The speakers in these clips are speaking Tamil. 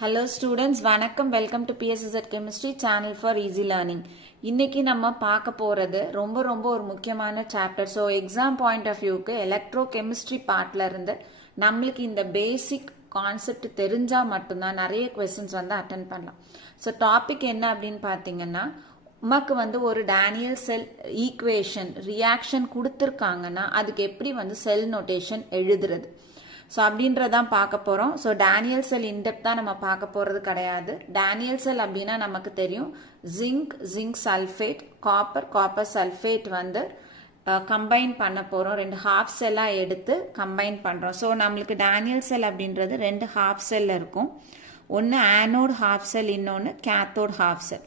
Hello students, வணக்கம். Welcome to PSZ Chemistry Channel for Easy Learning. இன்னைக்கு நம்ம பார்க்க போறது ரொம்ப ஒரு முக்கியமான chapter. So exam point of வியூக்கு எலக்ட்ரோ கெமிஸ்ட்ரி பார்ட்ல இருந்து நம்மளுக்கு இந்த பேசிக் கான்செப்ட் தெரிஞ்சா மட்டும்தான் நிறைய கொஸ்டின்ஸ் வந்து அட்டென்ட் பண்ணலாம். ஸோ டாபிக் என்ன அப்படின்னு பார்த்தீங்கன்னா, உமக்கு வந்து ஒரு டேனியல் செல் ஈக்குவேஷன் ரியாக்ஷன் கொடுத்துருக்காங்கன்னா அதுக்கு எப்படி வந்து செல் நோட்டேஷன் எழுதுறது, ஸோ அப்படின்றதான் பார்க்க போகிறோம். ஸோ டேனியல் செல் இன்டெப்த் தான் நம்ம பார்க்க போகிறது கிடையாது. டேனியல் செல் அப்படின்னா நமக்கு தெரியும், ஜிங்க் சல்ஃபேட், காப்பர் சல்ஃபேட் வந்து கம்பைன் பண்ண போகிறோம். ரெண்டு ஹாஃப் செல்லாக எடுத்து கம்பைன் பண்ணுறோம். ஸோ நம்மளுக்கு டேனியல் செல் அப்படின்றது ரெண்டு ஹாஃப் செல் இருக்கும். ஒன்று ஆனோட் ஹாஃப் செல், இன்னொன்று கேத்தோட் ஹாஃப் செல்.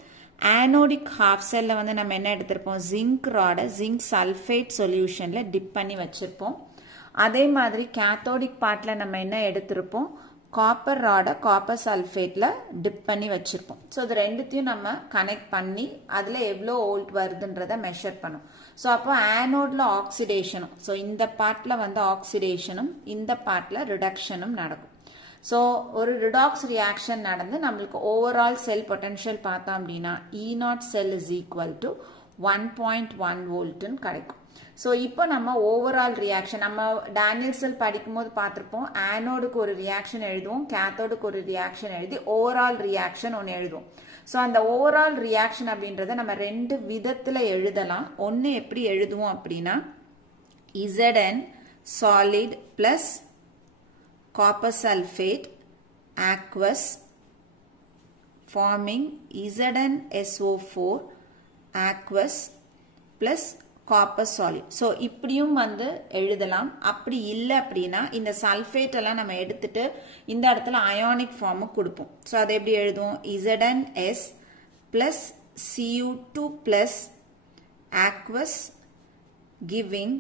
ஆனோடிக் ஹாஃப் செல்ல வந்து நம்ம என்ன எடுத்திருப்போம், ஜிங்க் ராடை ஜிங்க் சல்ஃபேட் சொல்யூஷனில் டிப் பண்ணி வச்சுருப்போம். அதே மாதிரி கேத்தோடிக் பார்ட்ல நம்ம என்ன எடுத்திருப்போம், காப்பர் ராடை காப்பர் சல்ஃபேட்ல டிப் பண்ணி வச்சிருப்போம். ஸோ இது ரெண்டுத்தையும் நம்ம கனெக்ட் பண்ணி அதில் எவ்வளோ வோல்ட் வருதுன்றதை மெஷர் பண்ணும். ஸோ அப்போ ஆனோட்ல ஆக்சிடேஷனும், ஸோ இந்த பார்ட்ல வந்து ஆக்சிடேஷனும் இந்த பார்ட்ல ரிடக்ஷனும் நடக்கும். ஸோ ஒரு ரிடாக்ஸ் ரியாக்ஷன் நடந்து நம்மளுக்கு ஓவரால் செல் பொட்டன்ஷியல் பார்த்தோம் அப்படின்னா E0 sell is equal to 1.1 வோல்ட்னு கிடைக்கும். ஸோ இப்போ நம்ம ஓவரால் ரியாக்ஷன் நம்ம டேனியல் செல் படிக்கும் போது பார்த்துருப்போம், ஆனோடுக்கு ஒரு ரியாக்ஷன் எழுதுவோம், கேத்தோடுக்கு ஒரு ரியாக்ஷன் எழுதி ஓவரால் ரியாக்ஷன் ஒன்று எழுதுவோம். ஸோ அந்த ஓவரால் ரியாக்ஷன் அப்படின்றத நம்ம ரெண்டு விதத்தில் எழுதலாம். ஒன்று எப்படி எழுதுவோம் அப்படின்னா, Zn solid plus copper sulphate aqueous forming ZnSO4 aqueous plus copper solid. So இப்படியும் வந்து எழுதலாம். அப்படி இல்லை அப்படின்னா இந்த சல்ஃபேட் எல்லாம் நம்ம எடுத்துட்டு இந்த இடத்துல அயானிக் ஃபார்மு கொடுப்போம். ஸோ அதை எப்படி எழுதுவோம், ZnS plus Cu2 plus aqueous giving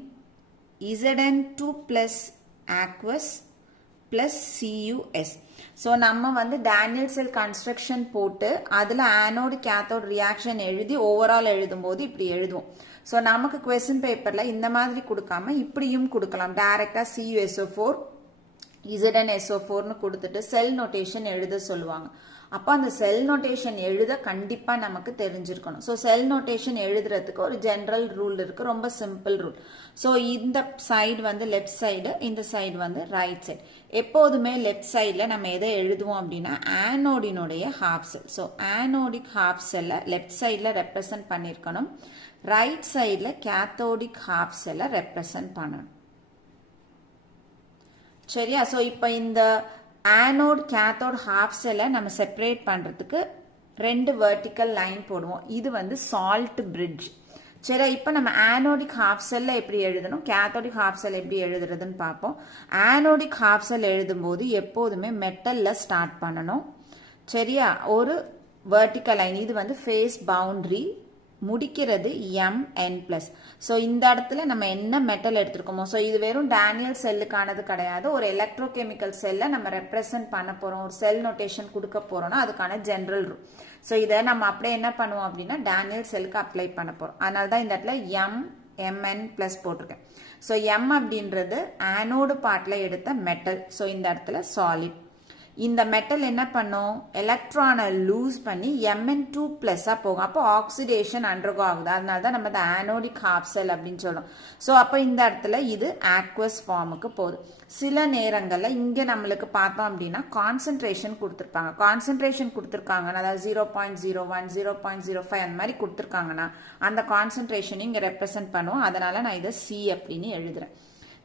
Zn2 plus aqueous plus CuS. So நம்ம வந்து டேனியல் செல் கன்ஸ்ட்ரக்ஷன் போட்டு அதில் ஆனோடு கேத்தோடு ரியாக்ஷன் எழுதி ஓவரால் எழுதும் போது இப்படி எழுதுவோம். ஸோ நமக்கு கொஸ்டின் பேப்பரில் இந்த மாதிரி கொடுக்காம இப்படியும் கொடுக்கலாம். டைரக்டாக CuSO4 ZnSO4னு கொடுத்துட்டு செல் நோட்டேஷன் எழுத சொல்லுவாங்க. அப்போ அந்த செல் நோட்டேஷன் எழுத கண்டிப்பாக நமக்கு தெரிஞ்சிருக்கணும். ஸோ செல் நோட்டேஷன் எழுதுறதுக்கு ஒரு ஜென்ரல் ரூல் இருக்கு, ரொம்ப சிம்பிள் ரூல். ஸோ இந்த சைடு வந்து லெஃப்ட் சைடு, இந்த சைடு வந்து ரைட் சைடு. எப்போதுமே லெஃப்ட் சைடில் நம்ம எதை எழுதுவோம் அப்படின்னா ஆனோடினுடைய ஹாஃப் செல். ஸோ ஆனோடிக் ஹாஃப் செல்லை லெஃப்ட் சைடில் ரெப்ரசன்ட் பண்ணியிருக்கணும், ரைட் சைடில் கேத்தோடிக் ஹாஃப் செல்லை ரெப்ரசன்ட் பண்ணணும். சரியா? ஸோ இப்போ இந்த ஆனோட் கேத்தோட் ஹாஃப் செல்லை நம்ம செப்பரேட் பண்ணுறதுக்கு ரெண்டு வெர்டிக்கல் லைன் போடுவோம். இது வந்து சால்ட் பிரிட்ஜ். சரி, இப்போ நம்ம ஆனோடிக் ஹாஃப் செல்ல எப்படி எழுதணும், கேத்தோடிக் ஹாஃப் செல் எப்படி எழுதுறதுன்னு பார்ப்போம். ஆனோடிக் ஹாஃப் செல் எழுதும்போது எப்போதுமே மெட்டல்ல ஸ்டார்ட் பண்ணணும். சரியா? ஒரு வெர்டிக்கல் லைன், இது வந்து ஃபேஸ் பவுண்டரி, முடிக்கிறது Mn+. ஸோ இந்த இடத்துல நம்ம என்ன மெட்டல் எடுத்திருக்கோமோ, ஸோ இது வெறும் டேனியல் செல்லுக்கானது கிடையாது, ஒரு எலக்ட்ரோகெமிக்கல் செல்லை நம்ம ரெப்ரசன்ட் பண்ண போறோம், ஒரு செல் நோட்டேஷன் கொடுக்க போறோம்னா அதுக்கான ஜென்ரல் ரூல். ஸோ இதை நம்ம அப்படியே என்ன பண்ணுவோம் அப்படின்னா டேனியல் செல்லுக்கு அப்ளை பண்ண போறோம். அதனால தான் இந்த இடத்துல Mn+ போட்டிருக்கேன். ஸோ M அப்படின்றது ஆனோடு பார்ட்ல எடுத்த மெட்டல். ஸோ இந்த இடத்துல சாலிட். இந்த மெட்டல் என்ன பண்ணும், எலக்ட்ரானை லூஸ் பண்ணி Mn2+ போகும். அப்போ ஆக்சிடேஷன் அண்டர்கோ ஆகுது. அதனால தான் நம்ம ஆனோடிக் ஹாஃப் செல் அப்படின்னு சொல்றோம். ஸோ அப்போ இந்த இடத்துல இது ஆக்வஸ் ஃபார்முக்கு போகுது. சில நேரங்களில் இங்கே நம்மளுக்கு பார்த்தோம் அப்படின்னா கான்சென்ட்ரேஷன் கொடுத்துருப்பாங்க. கான்சென்ட்ரேஷன் கொடுத்துருக்காங்கன்னா, அதாவது 0.01 0.05 அந்த மாதிரி கொடுத்துருக்காங்கன்னா அந்த கான்சென்ட்ரேஷன் இங்கே ரெப்ரசென்ட் பண்ணுவோம். அதனால நான் இதை C அப்படின்னு எழுதுறேன்.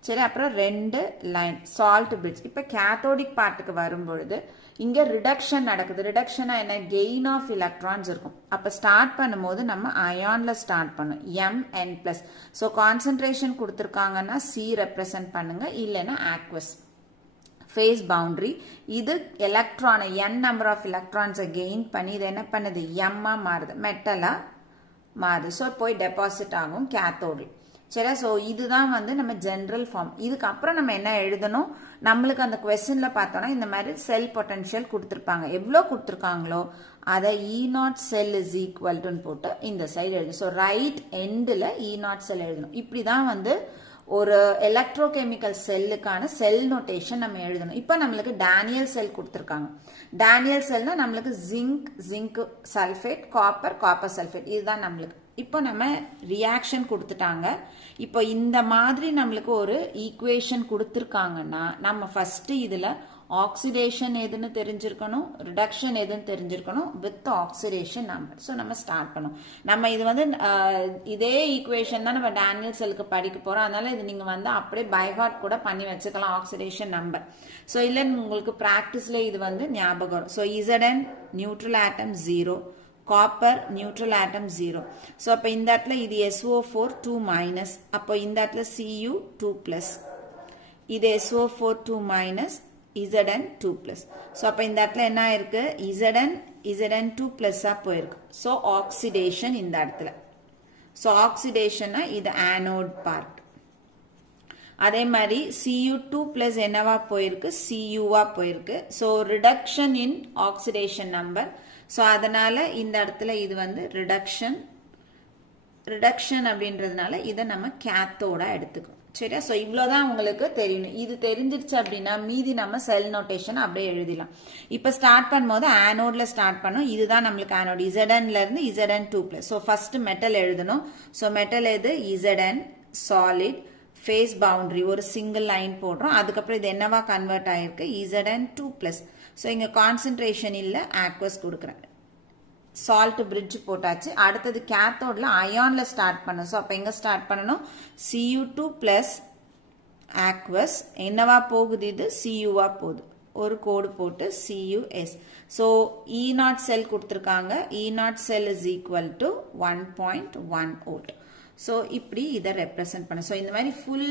சரி, அப்புறம் ரெண்டு லைன் சால்ட் பிரிட்ஜ். இப்போ கேத்தோடிக் பார்ட்டுக்கு வரும்பொழுது இங்கே ரிடக்ஷன் நடக்குது. ரிடக்ஷனா என்ன, கெயின் ஆஃப் எலக்ட்ரான்ஸ் இருக்கும். அப்போ ஸ்டார்ட் பண்ணும்போது நம்ம அயான்ல ஸ்டார்ட் பண்ணும், Mn+. ஸோ கான்சென்ட்ரேஷன் கொடுத்துருக்காங்கன்னா C ரெப்ரசன்ட் பண்ணுங்க, இல்லைன்னா ஆக்வஸ். ஃபேஸ் பவுண்டரி, இது எலக்ட்ரானை n நம்பர் ஆஃப் எலக்ட்ரான்ஸை கெயின் பண்ணி இது என்ன பண்ணுது, M மாறுது, மெட்டலா மாறுது. ஸோ போய் டெபாசிட் ஆகும் கேத்தோடு. சரி, ஸோ இதுதான் வந்து நம்ம ஜென்ரல் ஃபார்ம். இதுக்கப்புறம் நம்ம என்ன எழுதணும், நம்மளுக்கு அந்த கொஸ்டின்ல பார்த்தோம்னா இந்த மாதிரி செல் பொட்டன்ஷியல் கொடுத்துருப்பாங்க. எவ்வளோ கொடுத்துருக்காங்களோ அதை E0 செல் இஸ் ஈக்குவல் டுன்னு போட்டு இந்த சைடு எழுதணும். ஸோ ரைட் எண்டில் E0 செல் எழுதணும். இப்படி தான் வந்து ஒரு எலக்ட்ரோகெமிக்கல் செல்லுக்கான செல் நோட்டேஷன் நம்ம எழுதணும். இப்போ நம்மளுக்கு டேனியல் செல் கொடுத்துருக்காங்க. டேனியல் செல்னா நம்மளுக்கு ஜிங்க் சல்ஃபேட், காப்பர் சல்ஃபேட், இதுதான் நம்மளுக்கு. இப்போ நம்ம ரியாக்ஷன் கொடுத்துட்டாங்க. இப்போ இந்த மாதிரி நம்மளுக்கு ஒரு ஈக்குவேஷன் கொடுத்துருக்காங்கன்னா நம்ம ஃபர்ஸ்ட் இதுல ஆக்சிடேஷன் எதுன்னு தெரிஞ்சிருக்கணும், ரிடக்ஷன் எதுன்னு தெரிஞ்சிருக்கணும் வித் ஆக்சிடேஷன் நம்பர். ஸோ நம்ம ஸ்டார்ட் பண்ணோம். நம்ம இது வந்து இதே ஈக்குவேஷன் தான் நம்ம டேனியல் செல்லுக்கு படிக்க போறோம். அதனால இது நீங்க வந்து அப்படியே பைஹார்ட் கூட பண்ணி வச்சுக்கலாம் ஆக்சிடேஷன் நம்பர். ஸோ இல்லை உங்களுக்கு பிராக்டிஸ்ல இது வந்து ஞாபகம் வரும். ஸோ Zn நியூட்ரல் ஆட்டம் 0, காப்பர் நியூட்ரல் ஆட்டம் 0. ஸோ அப்போ இந்த இடத்துல இது SO4 2 மைனஸ், அப்போ இந்த இடத்துல Cu 2+, இது SO4 2 மைனஸ், Zn 2+. ஸோ அப்போ இந்த இடத்துல என்ன இருக்கு, Zn 2+ போயிருக்கு. ஸோ ஆக்சிடேஷன் இந்த இடத்துல. ஸோ ஆக்சிடேஷன் இது ஆனோட் பார்ட். அதே மாதிரி Cu2+ என்னவா போயிருக்கு, Cuவா போயிருக்கு. ஸோ ரிடக்ஷன் இன் ஆக்சிடேஷன் நம்பர். ஸோ அதனால இந்த இடத்துல இது வந்து ரிடக்ஷன் அப்படின்றதுனால இதை நம்ம கேத்தோட எடுத்துக்கணும். சரியா? ஸோ இவ்வளோதான் உங்களுக்கு தெரியணும். இது தெரிஞ்சிருச்சு அப்படின்னா மீதி நம்ம செல் நோட்டேஷன் அப்படியே எழுதிடலாம். இப்போ ஸ்டார்ட் பண்ணும்போது ஆனோட்ல ஸ்டார்ட் பண்ணோம். இதுதான் நம்மளுக்கு ஆனோட். Znல இருந்து Zn 2+. ஸோ ஃபர்ஸ்ட் மெட்டல் எழுதணும். ஸோ மெட்டல் எது, Zn சாலிட், ஃபேஸ் பவுண்டரி ஒரு சிங்கிள் லைன் போடுறோம். அதுக்கப்புறம் இது என்னவா கன்வெர்ட் ஆயிருக்கு, Zn 2+. ஸோ இங்க கான்சென்ட்ரேஷன் இல்ல, ஆக்வஸ் கொடுக்குறேன். சால்ட் பிரிட்ஜ் போட்டாச்சு. அடுத்தது கேத்தோட்ல அயான்ல ஸ்டார்ட் பண்ணணும். ஸோ அப்போ எங்க ஸ்டார்ட் பண்ணணும், Cu2+ ஆக்வஸ் என்னவா போகுது, இது Cuவா போகுது. ஒரு கோடு போட்டு Cus. ஸோ E0 செல் கொடுத்துருக்காங்க. E0 sell is equal to 1.1 volt. So இப்படி இதை ரெப்ரசன்ட் பண்ண. ஸோ இந்த மாதிரி ஃபுல்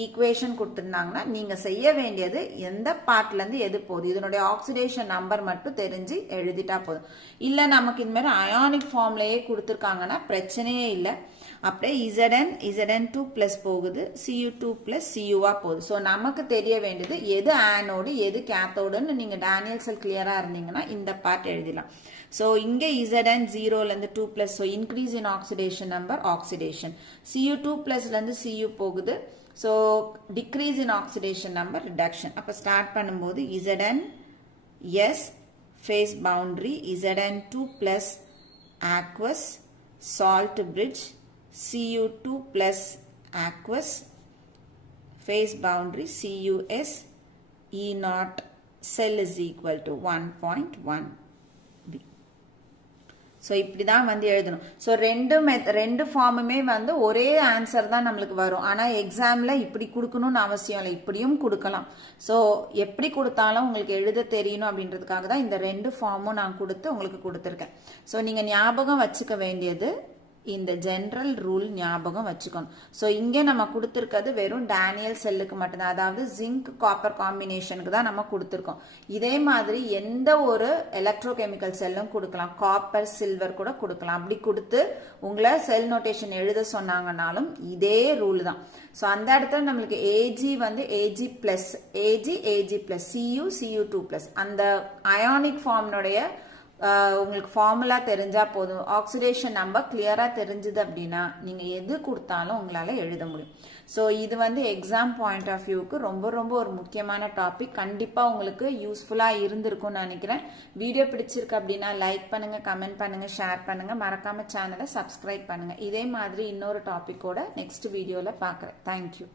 ஈக்குவேஷன் கொடுத்துருந்தாங்கன்னா நீங்க செய்ய வேண்டியது எந்த பார்ட்ல இருந்து எது போகுது, இதனுடைய ஆக்சிடேஷன் நம்பர் மட்டும் தெரிஞ்சு எழுதிட்டா போதும். இல்ல நமக்கு இந்த மாதிரி அயானிக் ஃபார்ம்லயே கொடுத்துருக்காங்கன்னா பிரச்சனையே இல்லை. அப்படியே Zn 2+ போகுது, Cu2+ Cuவா போகுது. ஸோ நமக்கு தெரிய வேண்டியது எது ஆனோடு எது கேத்தோடுன்னு நீங்க டேனியல் செல் கிளியரா இருந்தீங்கன்னா இந்த பார்ட் எழுதிடலாம். ஸோ இங்கே Zn 0ல இருந்து 2+. So increase in oxidation number, oxidation. Cu2+ல இருந்து Cu போகுது. So decrease in oxidation number, reduction. அப்போ ஸ்டார்ட் பண்ணும்போது Zn S phase boundary, Zn 2+ aqueous, salt bridge, Cu2+ aqueous, phase boundary Cus, E0 cell is equal to 1.1. So இப்படிதான் வந்து எழுதணும். ஸோ ரெண்டு ஃபார்முமே வந்து ஒரே ஆன்சர் தான் நம்மளுக்கு வரும். ஆனால் எக்ஸாம்ல இப்படி கொடுக்கணும்னு அவசியம் இல்லை, இப்படியும் கொடுக்கலாம். ஸோ எப்படி கொடுத்தாலும் உங்களுக்கு எழுத தெரியணும் அப்படின்றதுக்காக தான் இந்த ரெண்டு ஃபார்மும் நான் கொடுத்து உங்களுக்கு கொடுத்துருக்கேன். ஸோ நீங்க ஞாபகம் வச்சுக்க வேண்டியது இந்த ஜெனரல் ரூல் ஞாபகம் வச்சுக்கணும். ஸோ இங்கே நம்ம கொடுத்துருக்கிறது வெறும் டேனியல் செல்லுக்கு மட்டும்தான், அதாவது ஜிங்க் காப்பர் காம்பினேஷனுக்கு தான் நம்ம கொடுத்துருக்கோம். இதே மாதிரி எந்த ஒரு எலக்ட்ரோகெமிக்கல் செல்லும் கொடுக்கலாம், காப்பர் சில்வர் கூட கொடுக்கலாம். அப்படி கொடுத்து உங்களை செல் நோட்டேஷன் எழுத சொன்னாங்கன்னாலும் இதே ரூல் தான். ஸோ அந்த இடத்துல நம்மளுக்கு ஏஜி வந்து ஏஜி பிளஸ் Cu2+, அந்த அயானிக் ஃபார்ம்னுடைய உங்களுக்கு ஃபார்முலா தெரிஞ்சா போதும். ஆக்சிடேஷன் நம்பர் கிளியரா தெரிஞ்சது அப்படின்னா நீங்க எது கொடுத்தாலும் உங்களால எழுத முடியும். ஸோ இது வந்து எக்ஸாம் பாயிண்ட் ஆஃப் வியூக்கு ரொம்ப ரொம்ப ஒரு முக்கியமான டாபிக். கண்டிப்பா உங்களுக்கு யூஸ்ஃபுல்லா இருந்திருக்கும்னு நினைக்கிறேன். வீடியோ பிடிச்சிருக்கு அப்படின்னா லைக் பண்ணுங்க, கமெண்ட் பண்ணுங்க, ஷேர் பண்ணுங்க, மறக்காம சேனலை சப்ஸ்கிரைப் பண்ணுங்க. இதே மாதிரி இன்னொரு டாபிக்கோட நெக்ஸ்ட் வீடியோல பார்க்குறேன். தேங்க்யூ.